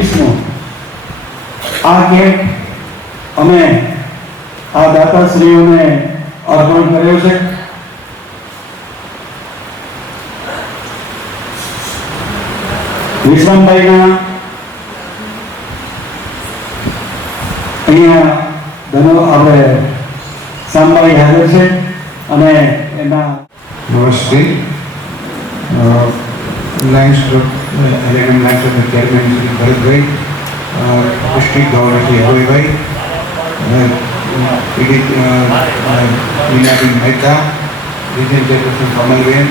21નો આ કેક અમે આ દાતાશ્રીઓને અર્પણ કર્યો છે. વિશ્રામભાઈના અહીંયા આપણે સાંભાઈ હાજર છે અને એના નમસ્તે. લાયન્સ ક્લબ એલેગન લાયન્સ ક્લબના chairman Shri Bharatbhai, district governor Shri Haribhai, પીડિત મીનાબેન મહેતા, રિજન ચેરપર્સન કમલબેન,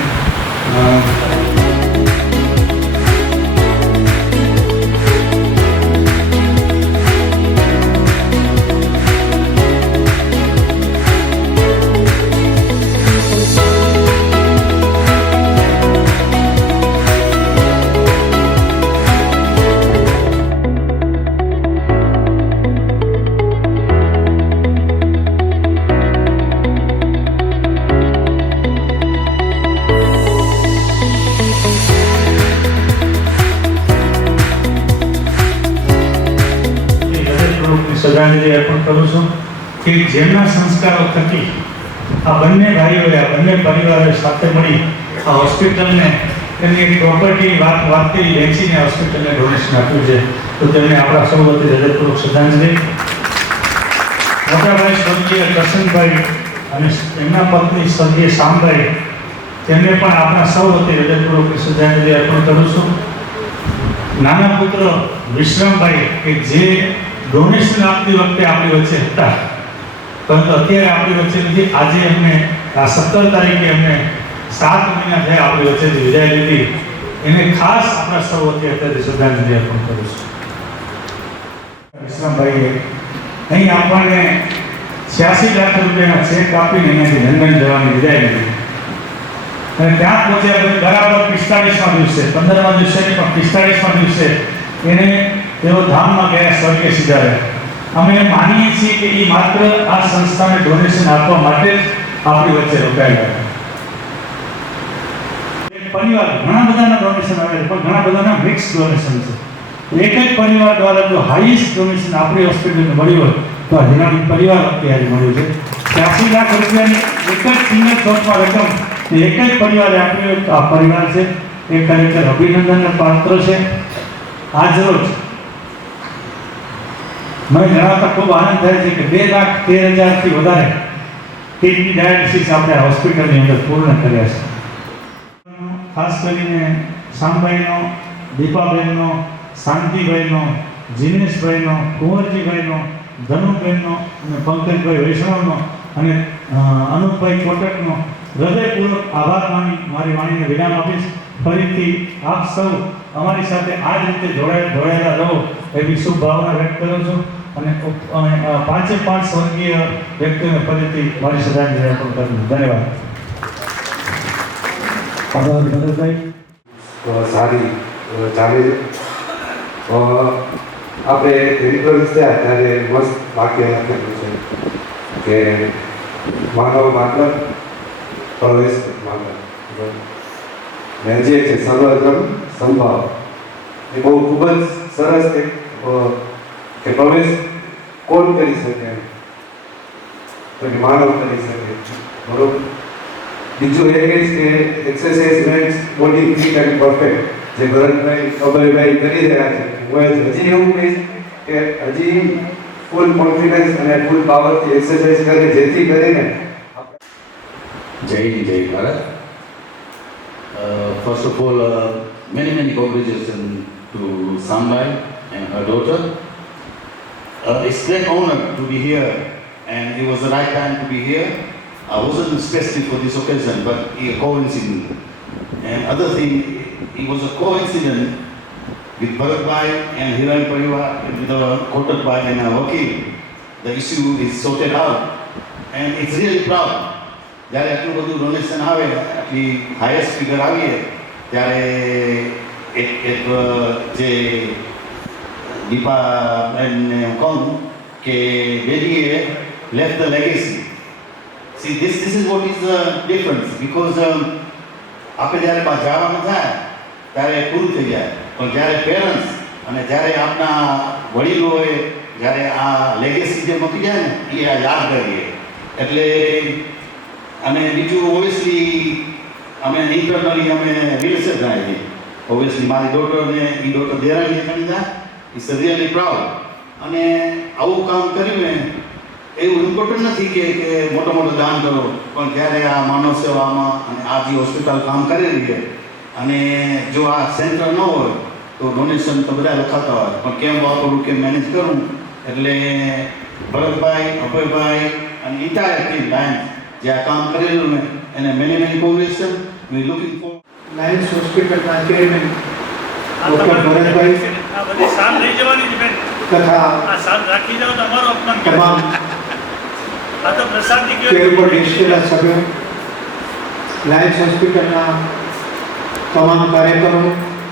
શ્રદ્ધાંજલિ અર્પણ કરું છું કે જેમના સંસ્કારો થકી આ બંને ભાઈઓએ આ બંને પરિવારોએ સાથે મળી આ હોસ્પિટલને એની એક પ્રોપર્ટી વાતથી વેચીને હોસ્પિટલને ડોનેશન આપ્યું છે. તો તેમને આપણા સૌ વતી હૃદયપૂર્વક શ્રદ્ધાંજલિ. મોટાભાઈ સ્વર્ગીય કરશનભાઈ અને એમના પત્ની સ્વર્ગીય શામભાઈ, તેમને પણ આપણા સૌ વતી હૃદયપૂર્વક શ્રદ્ધાંજલિ અર્પણ કરું છું. નાના પુત્ર વિશ્રામભાઈ કે જે ડોનેશન આપતી વખતે આપણી વચ્ચે હતા પરંતુ અત્યારે આપણી વચ્ચે નથી. આજે અમને આ 17 તારીખે અમને 7 મહિના થયા આપણી વચ્ચેથી વિદાય લીધી. એને ખાસ આપણા સૌ વતી અત્યારે શ્રદ્ધાંજલિ અર્પણ કરું છું. વિશ્રામભાઈએ અહીં આપણને 86 લાખ રૂપિયાના ચેક આપીને અહીંયાથી લંડન જવાની વિદાય લીધી અને ત્યાં પહોંચ્યા પછી બરાબર 45મા દિવસે 15મા દિવસે પણ 45મા દિવસે એને તેઓ ધામમાં ગયા, સ્વર્ગે સિધારે. અમે માનીએ છીએ કે એ માત્ર આ સંસ્થાને ડોનેશન આપવા માટે જ આપણી વચ્ચે રોકાયેલા હતા. એક પરિવાર ઘણા બધાના ડોનેશન આવે છે પણ ઘણા બધાના મિક્સ ડોનેશન છે. એક જ પરિવાર દ્વારા જો હાઈએસ્ટ ડોનેશન આપણી હોસ્પિટલને મળ્યું હોય તો આ હિરાણી પરિવાર અત્યારે મળ્યું છે. 86 લાખ રૂપિયાની એક જ સિંગલ શોટમાં રકમ એક જ પરિવારે આપ્યું. આ પરિવાર છે એ ખરેખર અભિનંદનને પાત્ર છે. આજ રોજ મને જણાવતા ખૂબ આનંદ થાય છે કે 2,13,000થી વધારે કિડની ડાયાલિસિસ આપણે આ હોસ્પિટલની અંદર પૂર્ણ કર્યા છે. ખાસ કરીને શામભાઈનો, દીપાબેનનો, શાંતિભાઈનો, જીનેશભાઈનો, કુંવરજીભાઈનો, ધનુબેનનો અને પંકજભાઈ વૈષ્ણવનો અને અનુપભાઈ કોટકનો હૃદયપૂર્વક આભાર માની મારી વાણીને વિરામ આપીશ. ફરીથી આપ સૌ અમારી સાથે આ જ રીતે જોડાયેલા રહો એવી શુભ ભાવના વ્યક્ત કરું છું અને 5 સ્વર્ગીય વ્યક્તિઓને ફરીથી મારી શ્રદ્ધાંજલિ અર્પણ કરું છું. ધન્યવાદ. આભાર ભરતભાઈ. સારી ચાલે છે. આપણે રિફરન્સ થયા ત્યારે મસ્ત વાક્ય લખેલું છે કે માનવ માત્ર પ્રવેશ માત્ર ને જે છે સર્વધર્મ સંભાવ. એ બહુ ખૂબ જ સરસ છે કે પ્રવેશ કોણ કરી શકે તો કે માનવ કરી શકે. બરોબર. બીજું એ કહીશ કે exercise makes body fit and perfect જે ભરતભાઈ અભયભાઈ કરી રહ્યા છે. હું હજી એવું કહીશ કે હજી ફૂલ કોન્ફિડન્સ અને ફૂલ પાવરથી એક્સરસાઇઝ કરે જેથી કરીને જય હિન્દ, જય Bharat. First of all, many congratulations to Sambai and her daughter. It's a great honor to be here, and it was the right time to be here. I wasn't expecting for this occasion, but a coincidence. And other thing, it was a coincidence with Bharat Bhai and Hiran Parivar and with Kotak Bhai and Vakil. The issue is sorted out, and it's really proud. જ્યારે આટલું બધું donation આવે, આટલી highest figure આવીએ ત્યારે એક જે દીપાબેનને હું કહું કે બેબીએ left the legacy. See, this is what is the difference, because આપણે જ્યારે જવાનું થાય ત્યારે પૂરું થઈ જાય, પણ જ્યારે પેરેન્ટ્સ અને જ્યારે આપણા વડીલોએ જ્યારે આ લેગેસી જે મૂકી જાય ને એ આ યાદ કરીએ એટલે. અને બીજું ઓબ્વિયસલી અમે ઇન્ટરનલી અમે રિલેશન થાય છે. ઓબ્વિયસલી મારી ડોટરને એ ડોટર દેરાણી કણીદા ઇઝ રિયલી પ્રાઉડ. અને આવું કામ કર્યું ને એવું ઇમ્પોર્ટન્ટ નથી કે મોટો દાન કરો, પણ જ્યારે આ માનવ સેવામાં અને આ જે હોસ્પિટલ કામ કરી રહી છે અને જો આ સેન્ટર ન હોય તો ડોનેશન તો બધા લખાતા હોય, પણ કેમ વાપરવું, કેમ મેનેજ કરવું, એટલે ભરતભાઈ, અભયભાઈ અને ઇન્ટાયર ટીમ લાયન્સ જે આ કામ કરેલું ને એને many congratulation. We looking for lions હોસ્પિટલના ચેરમેન ડૉક્ટર ભરતભાઈ આ બધી સાલ લઈ જવાની છે બેન. તથા આ સાલ રાખી જાઓ તો અમારો અપમાન કરે. તમામ આ તો પ્રસાદની ચેરબોર્ડ ડિસ્ટ્રિક્ટના સભ્યો, લાયન્સ હોસ્પિટલના તમામ કાર્યકરો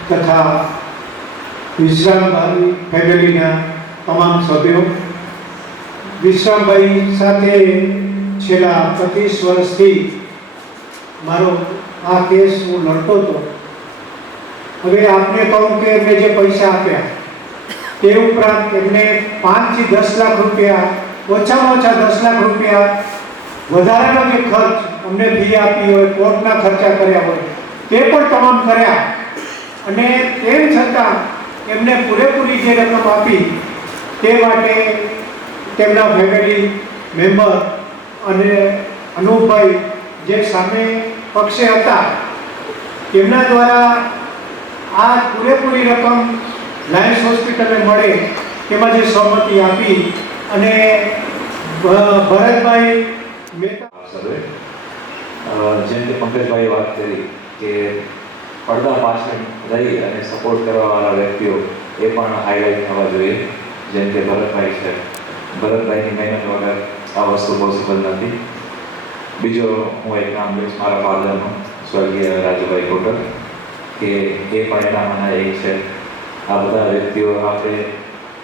તથા વિશ્રામભાઈ ફેમિલીના તમામ સભ્યો. વિશ્રામભાઈ સાથે છેલ્લા 25 વર્ષથી મારો આ કેસ હું લડતો હતો. હવે આપને કહું કે એમને જે પૈસા આપ્યા તે ઉપરાંત એમને 5 થી 10 લાખ રૂપિયા, ઓછામાં ઓછા 10 લાખ રૂપિયા વધારાનો જે ખર્ચ અમને ફી આપી હોય, કોર્ટના ખર્ચા કર્યા હોય તે પણ તમામ કર્યા. અને તેમ છતાં એમને પૂરેપૂરી જે રકમ આપી તે માટે તેમના ફેમિલી મેમ્બર અને અનુપભાઈ જે સામે પક્ષે હતા તેમના દ્વારા આ પૂરેપૂરી રકમ લાયન્સ હોસ્પિટલને મળે તેમાં જે સહમતિ આપી. અને ભરતભાઈ મહેતા જેમ કે પંકજભાઈએ વાત કરી કે પડદા પાછળ રહી અને સપોર્ટ કરવાવાળા વ્યક્તિઓ એ પણ હાઇલાઇટ થવા જોઈએ. જેમ કે ભરતભાઈ છે, ભરતભાઈની મહેનત વગર આ વસ્તુ પોસિબલ નથી. બીજો હું એક નામ લઈશ મારા ફાધરનું, સ્વર્ગીય રાજુભાઈ કોટર, કે એ પણ એનામાંના એક છે. આ બધા વ્યક્તિઓ આપણે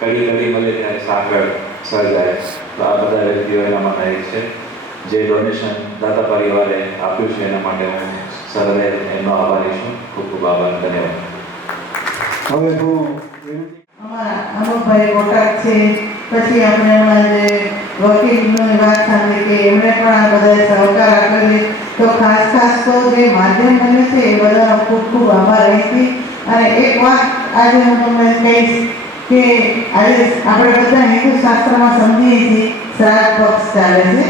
કડી મળે ત્યારે સાંકળ સર્જાય, તો આ બધા વ્યક્તિઓ એનામાંના એક છે. જે ડોનેશન દાતા પરિવારે આપ્યું છે એના માટે હું સર્વે એમનો આભારી છું. ખૂબ ખૂબ આભાર, ધન્યવાદ. હવે હું અમારા અનુભાઈ કોટાક છે, પછી આપણે હમણાં જે વકીલની વાત સાંભળી કે એમણે પણ આ બધા સહકાર આપેલી, તો ખાસ તો જે માધ્યમ બન્યું છે એ બધાનો ખૂબ ખૂબ આભાર અહીંથી. અને એક વાત આજે હું તમને કહીશ કે આજે આપણે બધા હિન્દુ શાસ્ત્રમાં સમજીએ છીએ શ્રાદ્ધ પક્ષ ચાલે છે,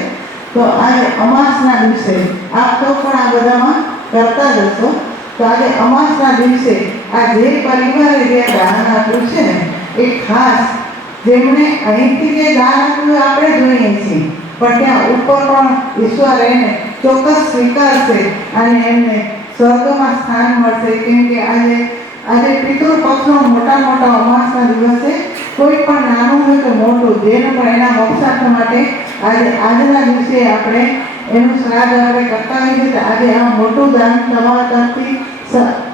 તો આજે અમાસના દિવસે આપ તો પણ આ બધામાં કરતા જ હશો. તો આજે અમાસના દિવસે આ જે પરિવારે જે દાન આપ્યું છે ને એ ખાસ જેમણે અહીંથી જે દાન આપ્યું આપણે જોઈએ છીએ, પણ ત્યાં ઉપર પણ ઈશ્વર એને ચોક્કસ સ્વીકારશે અને એમને સ્વર્ગમાં સ્થાન મળશે. કેમ કે આજે પિતૃ પક્ષનો મોટા અમાસના દિવસે કોઈ પણ નાનું હોય કે મોટું જેને પણ એના મોક્ષાર્થ માટે આજના દિવસે આપણે એનું શ્રાદ્ધ આપણે કરતા હોઈએ છીએ. આજે આ મોટું દાન તમારા તરફથી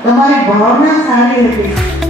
તમારી ભાવના સારી હતી.